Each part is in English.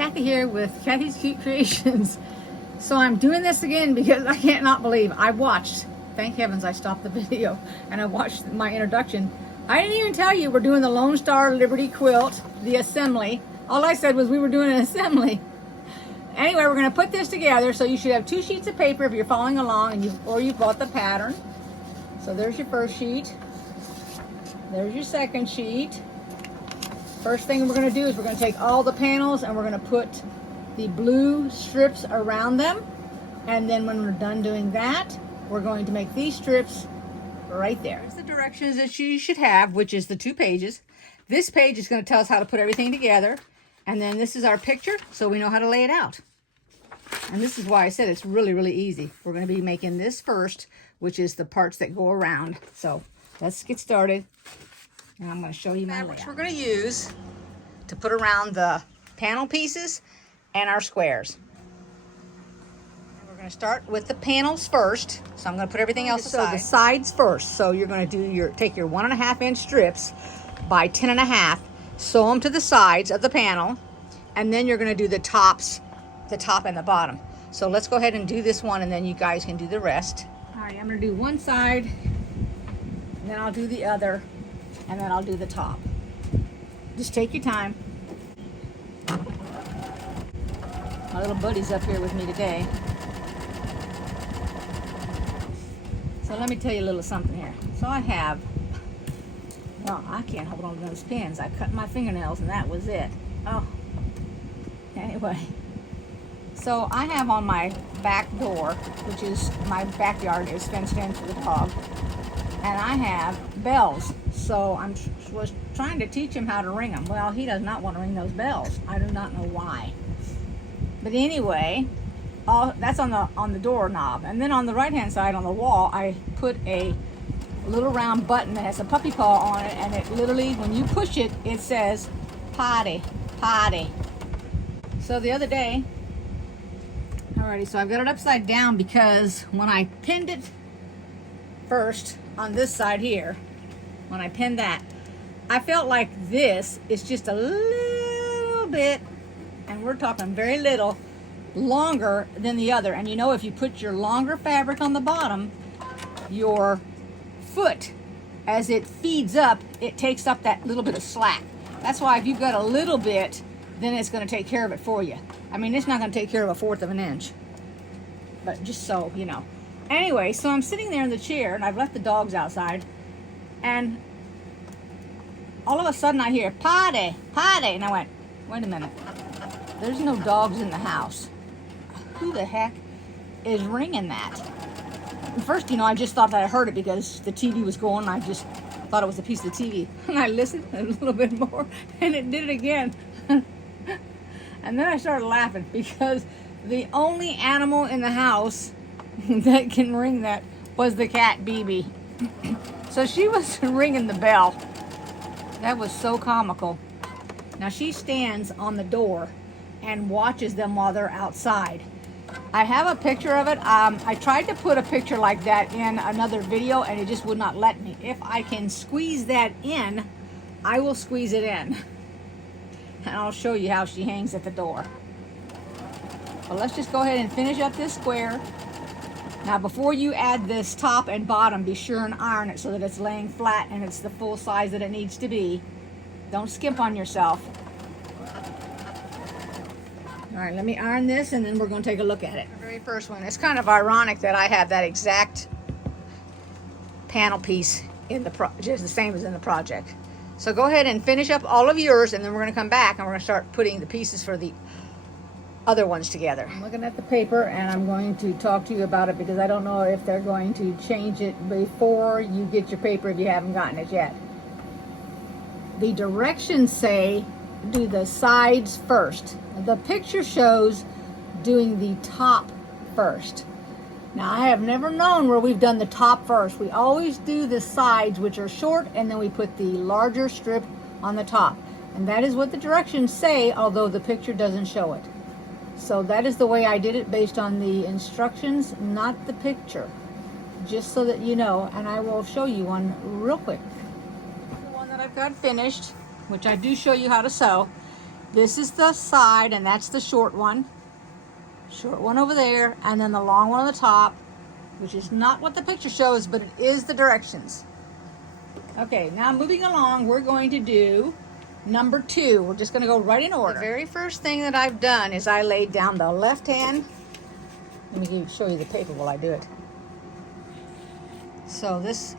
Kathy here with Kathy's Cute Creations. So I'm doing this again because I can't not believe I watched, thank heavens I stopped the video and I watched my introduction. I didn't even tell you we're doing the Lone Star Liberty quilt, the assembly. All I said was we were doing an assembly. Anyway, we're going to put this together, so you should have 2 sheets of paper if you're following along and you've bought the pattern. So there's your first sheet. There's your second sheet. First thing we're going to do is we're going to take all the panels and we're going to put the blue strips around them. And then when we're done doing that, we're going to make these strips right there. Here's the directions that you should have, which is the 2 pages. This page is going to tell us how to put everything together. And then this is our picture, so we know how to lay it out. And this is why I said it's really, really easy. We're going to be making this first, which is the parts that go around. So let's get started. And I'm going to show you my layout. We're going to use to put around the panel pieces and our squares. And we're going to start with the panels first. So I'm going to put everything else aside. So the sides first. So you're going to do take your 1.5 inch strips by 10.5, sew them to the sides of the panel, and then you're going to do the top and the bottom. So let's go ahead and do this one, and then you guys can do the rest. All right, I'm going to do one side, and then I'll do the other, and then I'll do the top. Just take your time. My little buddy's up here with me today. So let me tell you a little something here. So I can't hold on to those pins. I cut my fingernails and that was it. Oh, anyway. So I have on my back door, which is my backyard is fenced in for the dog, and I have bells. So I was trying to teach him how to ring them. Well, he does not want to ring those bells. I do not know why. But anyway, that's on the doorknob. And then on the right-hand side on the wall, I put a little round button that has a puppy paw on it, and it literally, when you push it, it says potty, potty. So the other day, alrighty, so I've got it upside down because when I pinned it first on this side here, when I pinned that, I felt like this is just a little bit, and we're talking very little, longer than the other. And you know, if you put your longer fabric on the bottom, your foot, as it feeds up, it takes up that little bit of slack. That's why if you've got a little bit, then it's going to take care of it for you. I mean, it's not going to take care of 1/4 of an inch, but just so you know. Anyway, so I'm sitting there in the chair, and I've left the dogs outside, and all of a sudden I hear potty, potty, and I went, wait a minute, there's no dogs in the house. Who the heck is ringing that? And first, I just thought that I heard it because the TV was going, and I just thought it was a piece of the TV. And I listened a little bit more, and it did it again. And then I started laughing because the only animal in the house that can ring that was the cat, BB. So she was ringing the bell. That was so comical. Now she stands on the door and watches them while they're outside. I have a picture of it. I tried to put a picture like that in another video and it just would not let me. If I can squeeze that in, I will squeeze it in. And I'll show you how she hangs at the door. But let's just go ahead and finish up this square. Now before you add this top and bottom, be sure and iron it so that it's laying flat and it's the full size that it needs to be. Don't skimp on yourself. All right, let me iron this and then we're going to take a look at it. The very first one. It's kind of ironic that I have that exact panel piece in just the same as in the project. So go ahead and finish up all of yours, and then we're going to come back and we're going to start putting the pieces for the other ones together. I'm looking at the paper and I'm going to talk to you about it because I don't know if they're going to change it before you get your paper if you haven't gotten it yet. The directions say do the sides first. The picture shows doing the top first. Now I have never known where we've done the top first. We always do the sides, which are short, and then we put the larger strip on the top. And that is what the directions say, although the picture doesn't show it. So that is the way I did it based on the instructions, not the picture. Just so that you know, and I will show you one real quick. The one that I've got finished, which I do show you how to sew, This is the side, and that's the short one. Short one over there, and then the long one on the top, which is not what the picture shows, but it is the directions. Okay, now moving along, we're going to do number 2. We're just going to go right in order. The very first thing that I've done is I laid down the left hand. Let me show you the paper while I do it. So this,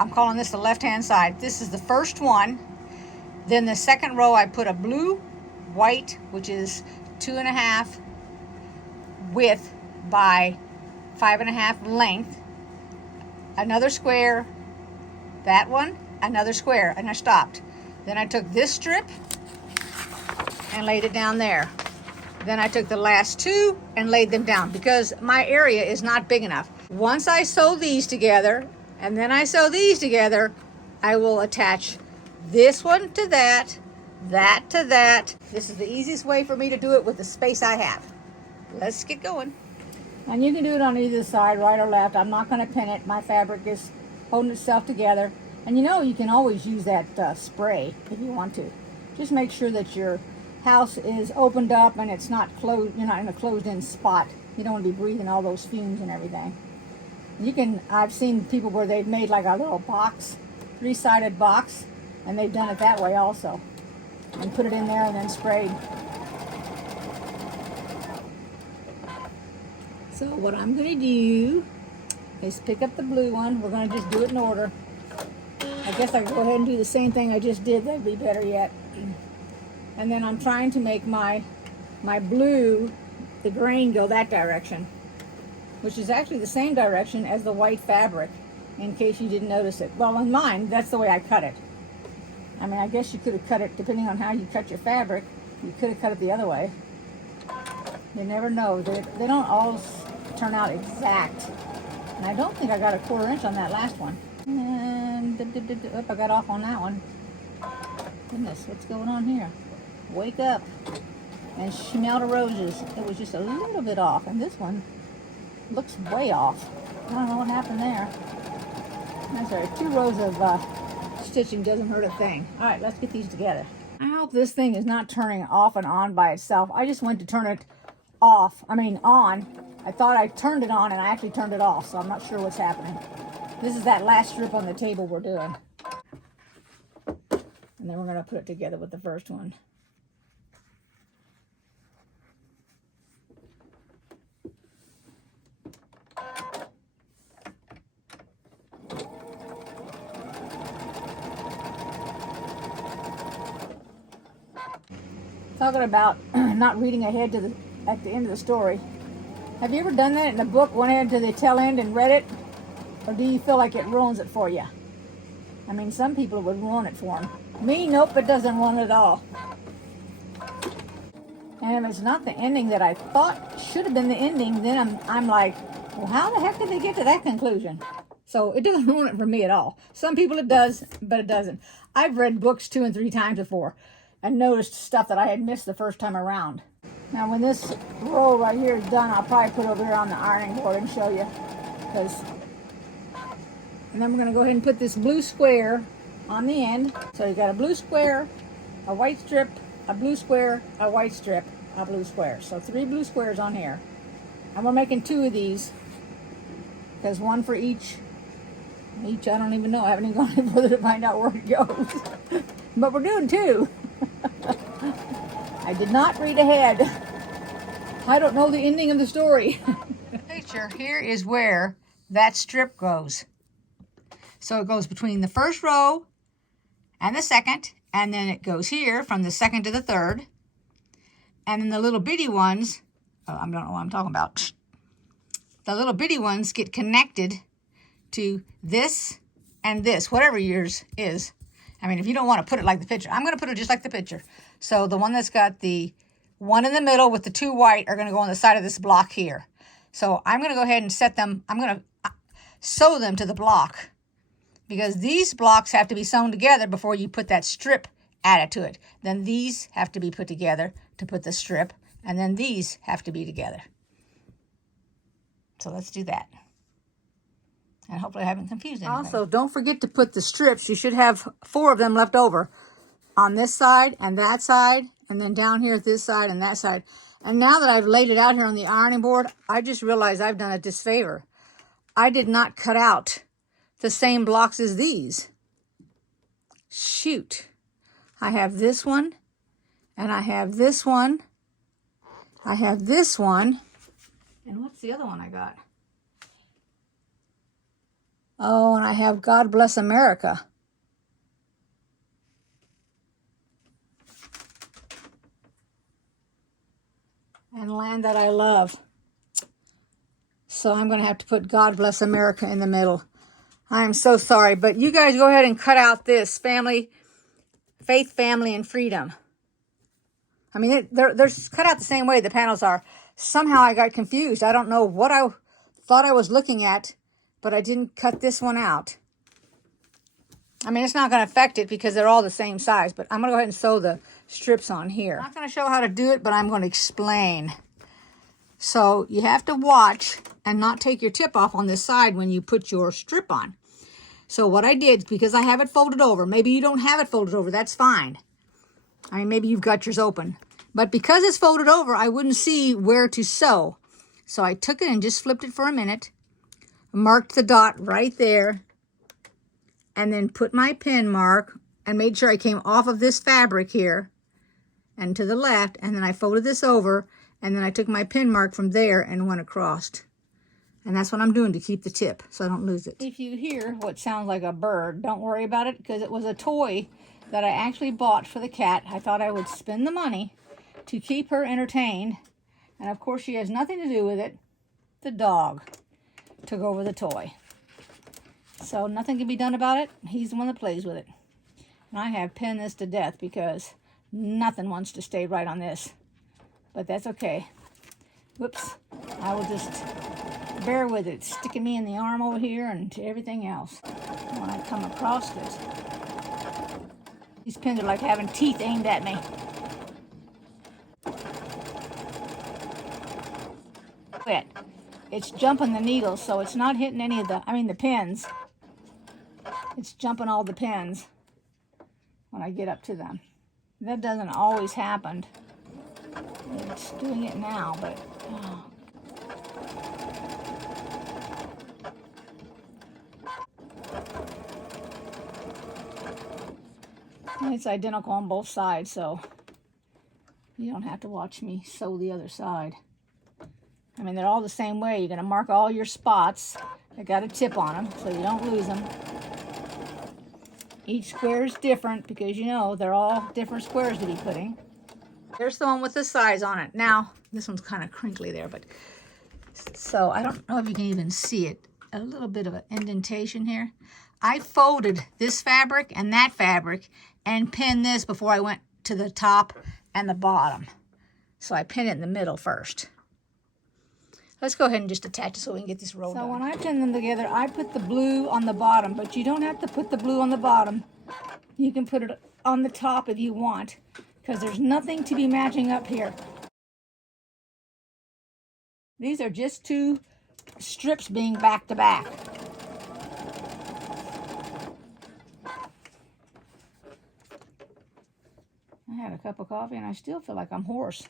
I'm calling this the left-hand side. This is the first one. Then the second row, I put a blue, white, which is 2.5 width by 5.5 length. Another square, that one, another square, and I stopped. Then I took this strip and laid it down there. Then I took the last 2 and laid them down because my area is not big enough. Once I sew these together, and then I sew these together, I will attach this one to that, that to that. This is the easiest way for me to do it with the space I have. Let's get going. And you can do it on either side, right or left. I'm not going to pin it. My fabric is holding itself together. And you know, you can always use that spray if you want to. Just make sure that your house is opened up and it's not closed. You're not in a closed-in spot. You don't want to be breathing all those fumes and everything. You can, I've seen people where they've made like a little box, 3-sided box, and they've done it that way also. And put it in there and then sprayed. So what I'm going to do is pick up the blue one. We're going to just do it in order. I guess I can go ahead and do the same thing I just did. That'd be better yet. And then I'm trying to make my blue, the grain, go that direction, which is actually the same direction as the white fabric, in case you didn't notice it. Well, in mine, that's the way I cut it. I mean, I guess you could have cut it, depending on how you cut your fabric, you could have cut it the other way. You never know. They don't all turn out exact. And I don't think I got a 1/4 inch on that last one. And I got off on that one. Goodness, what's going on here? Wake up and smell the roses. It was just a little bit off, and this one looks way off. I don't know what happened there. That's right, 2 rows of stitching doesn't hurt a thing. All right, let's get these together. I hope this thing is not turning off and on by itself. I just went to turn it on. I thought I turned it on and I actually turned it off, so I'm not sure what's happening. This is that last strip on the table we're doing. And then we're going to put it together with the first one. Talking about not reading ahead to at the end of the story. Have you ever done that in a book, went ahead to the tail end and read it? Or do you feel like it ruins it for you? I mean, some people would ruin it for them. Me, nope, it doesn't ruin it at all. And if it's not the ending that I thought should have been the ending, then I'm like, well, how the heck did they get to that conclusion? So it doesn't ruin it for me at all. Some people it does, but it doesn't. I've read books 2 and 3 times before and noticed stuff that I had missed the first time around. Now when this row right here is done, I'll probably put it over here on the ironing board and show you. And then we're going to go ahead and put this blue square on the end. So you got a blue square, a white strip, a blue square, a white strip, a blue square. So 3 blue squares on here. And we're making 2 of these, because 1 for each. I don't even know. I haven't even gone any further to find out where it goes. But we're doing 2. I did not read ahead. I don't know the ending of the story. Picture here is where that strip goes. So it goes between the first row and the second, and then it goes here from the second to the third. And then the little bitty ones, I don't know what I'm talking about. The little bitty ones get connected to this and this, whatever yours is. I mean, if you don't want to put it like the picture, I'm going to put it just like the picture. So the one that's got the one in the middle with the 2 white are going to go on the side of this block here. So I'm going to go ahead and set them, I'm going to sew them to the block, because these blocks have to be sewn together before you put that strip added to it. Then these have to be put together to put the strip, and then these have to be together. So let's do that. And hopefully I haven't confused anything. Also, don't forget to put the strips. You should have 4 of them left over. on this side and that side, and then down here this side and that side. And now that I've laid it out here on the ironing board, I just realized I've done a disfavor. I did not cut out the same blocks as these. Shoot. I have this one, and I have this one. I have this one. And what's the other one I got? Oh, and I have God Bless America. And Land That I Love. So I'm going to have to put God Bless America in the middle. I am so sorry, but you guys go ahead and cut out this family, faith, family, and freedom. I mean, they're cut out the same way the panels are. Somehow I got confused. I don't know what I thought I was looking at, but I didn't cut this one out. I mean, it's not going to affect it because they're all the same size, but I'm going to go ahead and sew the strips on here. I'm not going to show how to do it, but I'm going to explain. So you have to watch and not take your tip off on this side when you put your strip on. So what I did, because I have it folded over, maybe you don't have it folded over, that's fine. I mean, maybe you've got yours open. But because it's folded over, I wouldn't see where to sew. So I took it and just flipped it for a minute, marked the dot right there, and then put my pin mark and made sure I came off of this fabric here and to the left, and then I folded this over, and then I took my pin mark from there and went across. And that's what I'm doing to keep the tip so I don't lose it. If you hear what sounds like a bird, don't worry about it, because it was a toy that I actually bought for the cat. I thought I would spend the money to keep her entertained. And of course she has nothing to do with it. The dog took over the toy. So nothing can be done about it. He's the one that plays with it. And I have pinned this to death because nothing wants to stay right on this. But that's okay. Whoops. I will just bear with it. It's sticking me in the arm over here and to everything else. When I come across this, these pins are like having teeth aimed at me. It's jumping the needles, so it's not hitting any of the pins. It's jumping all the pins when I get up to them. That doesn't always happen. It's doing it now, but oh. It's identical on both sides, so you don't have to watch me sew the other side. I mean, they're all the same way. You're going to mark all your spots. I got a tip on them so you don't lose them. Each square is different because, you know, they're all different squares to be putting. There's the one with the size on it. Now, this one's kind of crinkly there, but so I don't know if you can even see it. A little bit of an indentation here. I folded this fabric and that fabric and pinned this before I went to the top and the bottom. So I pin it in the middle first. Let's go ahead and just attach it so we can get this rolled on. So when I pin them together, I put the blue on the bottom, but you don't have to put the blue on the bottom. You can put it on the top if you want, because there's nothing to be matching up here. These are just two strips being back to back. I had a cup of coffee and I still feel like I'm hoarse.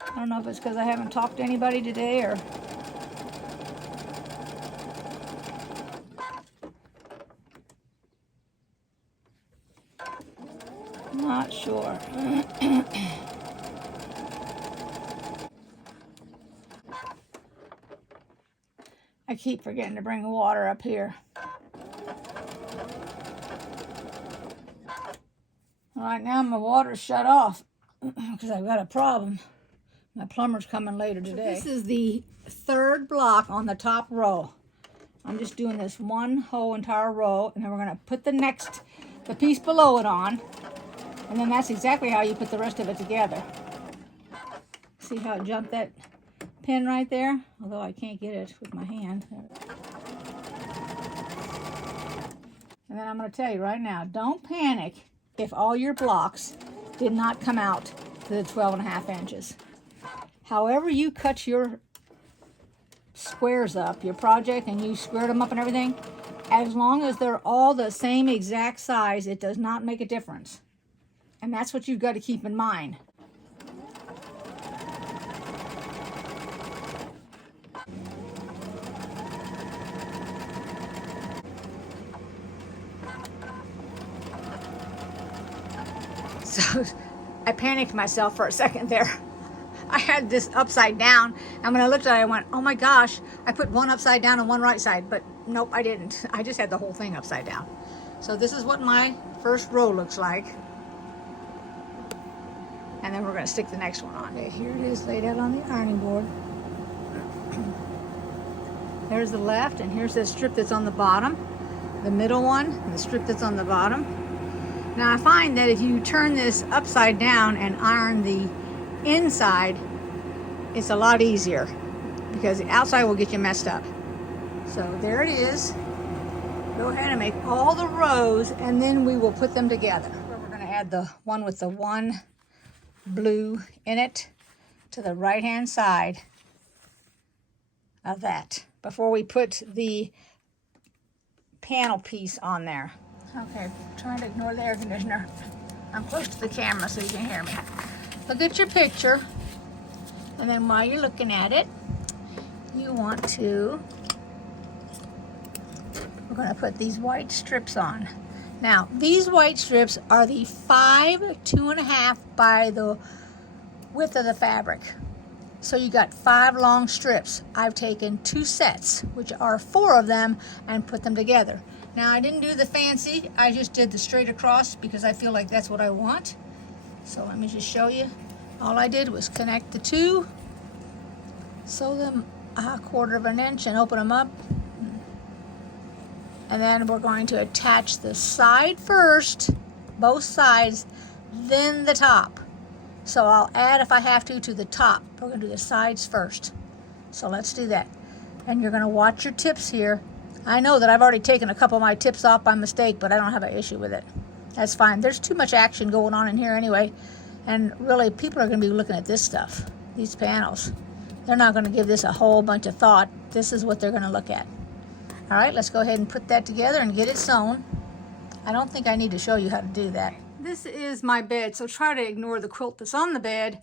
I don't know if it's because I haven't talked to anybody today or... Not sure. I keep forgetting to bring water up here. Right now my water's shut off because I've got a problem. My plumber's coming later today. This is the third block on the top row. I'm just doing this one whole entire row, and then we're going to put the piece below it on, and then that's exactly how you put the rest of it together. See how it jumped that pin right there? Although I can't get it with my hand. And then I'm going to tell you right now, don't panic if all your blocks did not come out to the 12.5 inches. However you cut your squares up, your project, and you squared them up and everything, as long as they're all the same exact size, it does not make a difference. And that's what you've got to keep in mind. So I panicked myself for a second there. I had this upside down, and when I looked at it, I went, oh my gosh, I put one upside down and one right side, but nope, I didn't. I just had the whole thing upside down. So this is what my first row looks like. And then we're going to stick the next one on. Here it is laid out on the ironing board. There's the left, and here's the strip that's on the bottom, the middle one, and the strip that's on the bottom. Now I find that if you turn this upside down and iron the inside, it's a lot easier because the outside will get you messed up. So there it is. Go ahead and make all the rows, and then we will put them together. We're going to add the one with the one blue in it to the right hand side of that before we put the panel piece on there. Okay, trying to ignore the air conditioner. I'm close to the camera so you can hear me. Look at your picture, and then while you're looking at it, you want to, we're going to put these white strips on. Now, these white strips are the 2.5 by the width of the fabric. So you got 5 long strips. I've taken 2 sets, which are 4 of them, and put them together. Now, I didn't do the fancy. I just did the straight across because I feel like that's what I want. So let me just show you. All I did was connect the 2, sew them 1/4 inch and open them up. And then we're going to attach the side first, both sides, then the top. So I'll add, if I have to the top. We're going to do the sides first. So let's do that. And you're going to watch your tips here. I know that I've already taken a couple of my tips off by mistake, but I don't have an issue with it. That's fine. There's too much action going on in here anyway. And really, people are going to be looking at this stuff, these panels. They're not going to give this a whole bunch of thought. This is what they're going to look at. All right, let's go ahead and put that together and get it sewn. I don't think I need to show you how to do that. This is my bed, so try to ignore the quilt that's on the bed.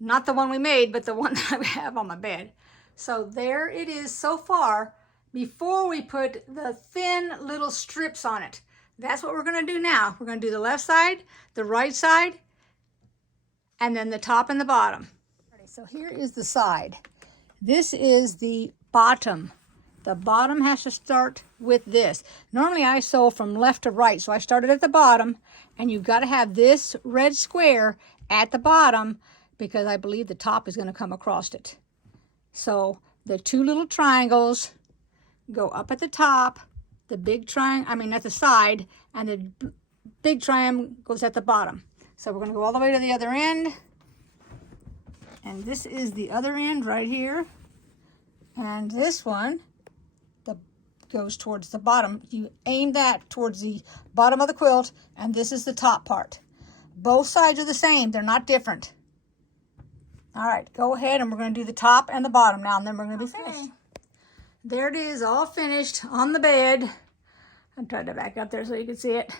Not the one we made, but the one that I have on my bed. So there it is so far before we put the thin little strips on it. That's what we're going to do now. We're going to do the left side, the right side, and then the top and the bottom. So here is the side. This is the bottom. The bottom has to start with this. Normally I sew from left to right, so I started at the bottom, and you've got to have this red square at the bottom because I believe the top is going to come across it. So the 2 little triangles go up at the top, the big triangle, at the side, and the big triangle goes at the bottom. So we're going to go all the way to the other end, and this is the other end right here, and this one goes towards the bottom. You aim that towards the bottom of the quilt, and this is the top part. Both sides are the same. They're not different. All right, go ahead, and we're going to do the top and the bottom now, and then we're going to be finished. There it is, all finished on the bed. I'm trying to back up there so you can see it.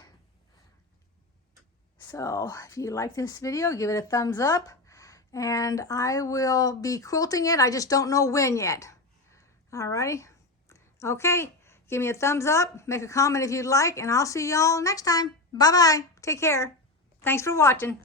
So if you like this video, give it a thumbs up, and I will be quilting it. I just don't know when yet. All right. Okay, give me a thumbs up, make a comment if you'd like, and I'll see y'all next time. Bye-bye. Take care. Thanks for watching.